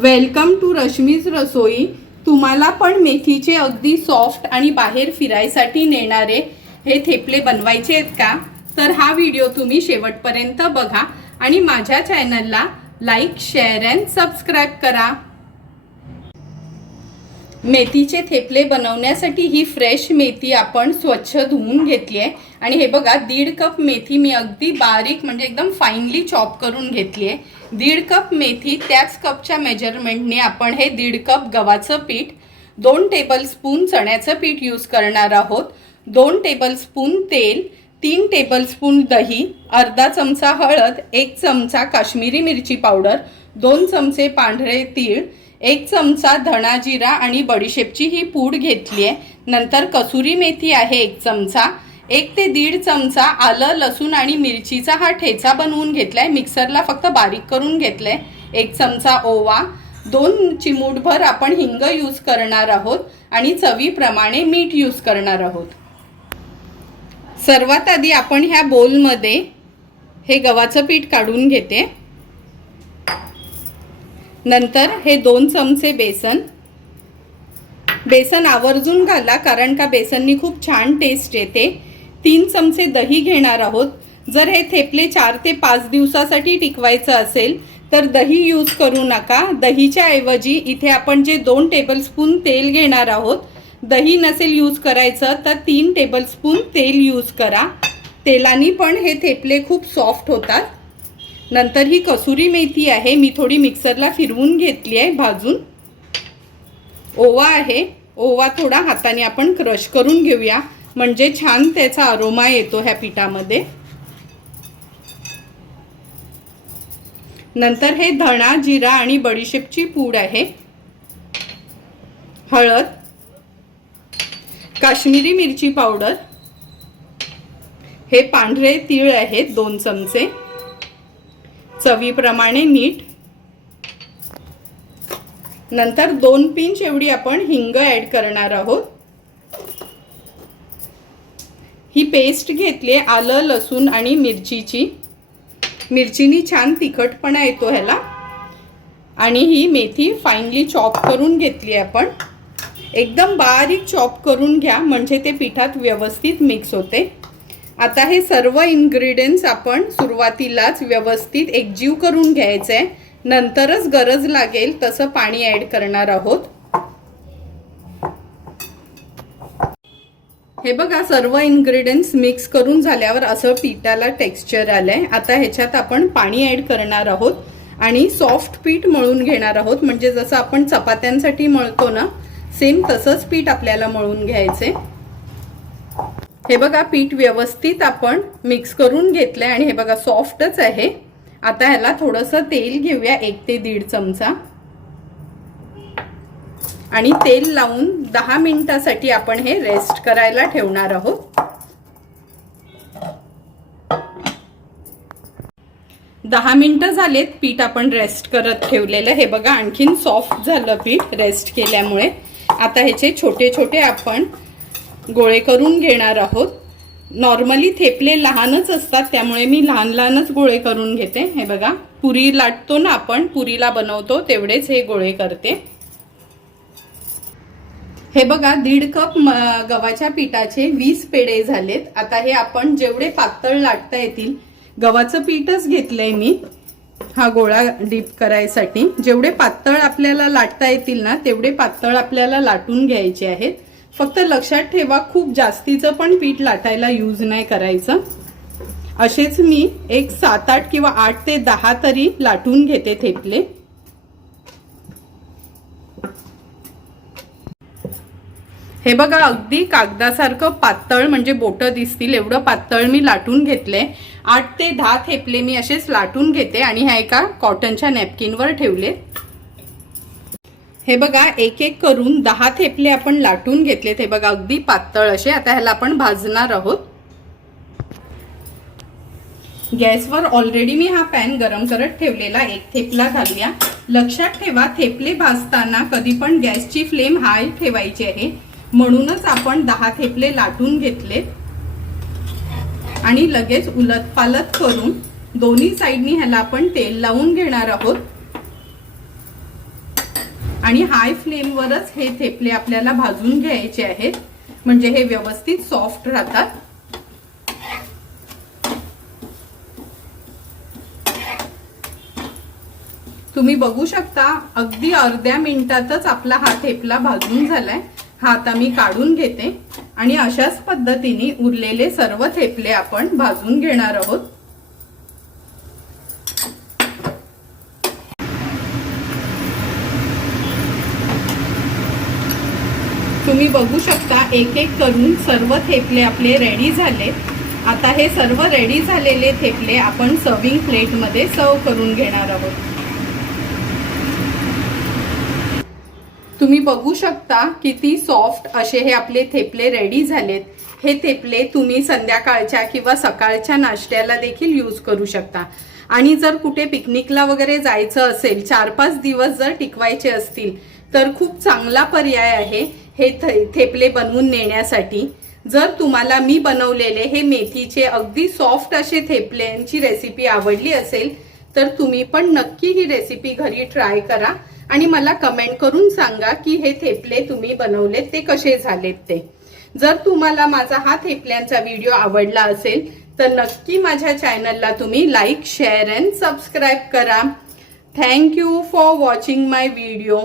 Welcome to Rashmi's रसोई. तुम्हाला पण मेथीचे अगदी सॉफ्ट आणि बाहेर फिरायसाठी नेणारे हे थेपले बनवायचे आहेत का? तर हा व्हिडिओ तुम्ही शेवटपर्यंत बघा आणि माझ्या चॅनलला लाईक शेअर अँड सबस्क्राईब करा. मेथीचे थेपले बनवण्यासाठी ही फ्रेश मेथी आपण स्वच्छ धुवून घेतली आहे. आणि हे बघा दीड कप मेथी मी अगदी बारीक म्हणजे एकदम फाईनली चॉप करून घेतली आहे. दीड कप मेथी त्याच कपच्या मेजरमेंटने आपण हे दीड कप गव्हाचं पीठ दोन टेबलस्पून चण्याचं पीठ यूज करणार आहोत. दोन टेबलस्पून तेल तीन टेबलस्पून दही अर्धा चमचा हळद एक चमचा काश्मीरी मिरची पावडर दोन चमचे पांढरे तीळ एक चमचा धणा जिरा आणि बडीशेपची ही पूड घेतली आहे. नंतर कसुरी मेथी आहे एक चमचा. एक ते दीड चमचा आलं लसूण आणि मिरचीचा हा ठेचा बनवून घेतला आहे मिक्सरला फक्त बारीक करून घेतलं आहे एक चमचा ओवा. दोन चिमूटभर आपण हिंग यूज करणार आहोत आणि चवीप्रमाणे मीठ यूज करणार आहोत. सर्वात आधी आपण ह्या बोलमध्ये हे गव्हाचं पीठ काढून घेते. नंतर हे दोन चमचे बेसन. बेसन आवर्जून घाला कारण का बेसननी खूप छान टेस्ट येते. तीन चमचे दही घेणार आहोत. जर हे थेपले चार ते पाच दिवसासाठी टिकवायचं असेल तर दही यूज करू नका. दहीच्या ऐवजी इथे आपण जे दोन टेबलस्पून तेल घेणार आहोत दही नसेल यूज करायचं तर तीन टेबलस्पून तेल यूज करा. तेलानी पण हे थेपले खूप सॉफ्ट होतात. नंतर ही कसुरी मेथी आहे. मी थोडी मिक्सरला फिरवून घेतली आहे भाजून. ओवा आहे. ओवा थोडा हाताने आपण क्रश करून घेऊया. म्हणजे छान त्याचा अरोमा येतो ह्या पिठामध्ये. नंतर हे धणा जिरा आणि बडीशेपची पूड आहे. हळद काश्मीरी मिरची पावडर. हे पांढरे तीळ आहेत दोन चमचे. चवीप्रमाणे मीठ नंतर दोन पिंच एवढी आपण हिंग ॲड करणार आहोत. ही पेस्ट घेतली आहे आलं लसूण आणि मिरचीची. मिरचीनी छान तिखटपणा येतो ह्याला. आणि ही मेथी फाईनली चॉप करून घेतली आहे आपण. एकदम बारीक चॉप करून घ्या म्हणजे ते पिठात व्यवस्थित मिक्स होते. आता हे सर्व इन्ग्रेडियंट्स आपण सुरुवातीलाच व्यवस्थित एकजीव करून घ्यायचं आहे नंतरच गरज लागेल तसं पाणी ॲड करणार आहोत. हे बघा सर्व इन्ग्रेडियंट्स मिक्स करून झाल्यावर असं पिठाला टेक्स्चर आलंय. आता ह्याच्यात आपण पाणी ॲड करणार आहोत आणि सॉफ्ट पीठ मळून घेणार आहोत. म्हणजे जसं आपण चपात्यांसाठी मळतो ना सेम तसंच पीठ आपल्याला मळून घ्यायचे हे बघा पीठ व्यवस्थित आपण मिक्स करून घेतलंय आणि हे बघा सॉफ्टच आहे. आता ह्याला थोडंसं तेल घेऊया एक ते दीड चमचा. आणि तेल लावून दहा मिनिटासाठी आपण हे रेस्ट करायला ठेवणार आहोत. दहा मिनिटं झालेत पीठ आपण रेस्ट करत ठेवलेलं. हे बघा आणखीन सॉफ्ट झालं पीठ रेस्ट केल्यामुळे. आता ह्याचे छोटे छोटे आपण गोळे करून घेणार आहोत. नॉर्मली थेपले लहानच असतात त्यामुळे मी लहान लहानच गोळे करून घेते. हे बघा पुरी लाटतो ना आपण पुरीला बनवतो तेवढेच हे गोळे करते. हे बघा दीड कप गव्हाच्या पिठाचे वीस पेढे झालेत. आता हे आपण जेवढे पातळ लाटता येतील गव्हाचं पीठच घेतलंय मी हा गोळा डीप करायसाठी. जेवढे पातळ आपल्याला लाटता येतील ना तेवढे पातळ आपल्याला लाटून घ्यायचे आहेत. फक्त लक्षात ठेवा खूप जास्तीचं पण पीठ लाटायला यूज नाही करायचं. असेच मी एक सात आठ किंवा आठ ते दहा तरी लाटून घेते थेपले. हे बघा अगदी कागदासारखं पातळ म्हणजे बोटं दिसतील एवढं पातळ मी लाटून घेतले. आठ ते दहा थेपले मी असेच लाटून घेते आणि ह्या एका कॉटनच्या नॅपकिनवर ठेवले. हे बघा एक एक करून दहा थेपले आपण लाटून घेतलेत. हे बघा अगदी पातळ असे. आता ह्याला आपण भाजणार आहोत. गॅसवर ऑलरेडी मी हा पॅन गरम करत ठेवलेला एक थेपला घालूया. लक्षात ठेवा थेपले भाजताना कधी पण गॅसची फ्लेम हाय ठेवायची आहे. म्हणूनच आपण दहा थेपले लाटून घेतले आणि लगेच उलट पालत करून दोन्ही साईडनी ह्याला आपण तेल लावून घेणार आहोत. आणि हाय फ्लेमवरच हे थेपले आपल्याला भाजून घ्यायचे आहेत. म्हणजे हे व्यवस्थित सॉफ्ट राहतात. तुम्ही बघू शकता अगदी अर्ध्या मिनिटातच आपला हा थेपला भाजून झालाय. हा आता मी काढून घेते. आणि अशाच पद्धतीने उरलेले सर्व थेपले आपण भाजून घेणार आहोत. तुम्ही बघू शकता एक एक करून सर्व थेपले आपले रेडी झाले. आता हे सर्व रेडी झालेले थेपले आपण सर्विंग प्लेटमध्ये सर्व करून घेणार आहोत. तुम्ही बघू शकता किती सॉफ्ट असे हे आपले थेपले रेडी झालेत. हे थेपले तुम्ही संध्याकाळच्या किंवा सकाळच्या नाश्त्याला देखील यूज करू शकता. आणि जर कुठे पिकनिकला वगैरे जायचं असेल चार पाच दिवस जर टिकवायचे असतील तर खूप चांगला पर्याय आहे. हे थे थेपले बनवून नेण्यासाठी जर तुम्हाला मी बनवलेले हे मेथीचे अगदी सॉफ्ट असे थेपल्यांची रेसिपी आवडली असेल तर तुम्ही पण नक्की ही रेसिपी घरी ट्राय करा आणि मला कमेंट करून सांगा की हे थेपले तुम्ही बनवलेत ते कसे झालेत ते. जर तुम्हाला माझा हा थेपल्यांचा व्हिडिओ आवडला असेल तर नक्की माझ्या चॅनलला तुम्ही लाईक शेअर अँड सबस्क्राईब करा. Thank you for watching my video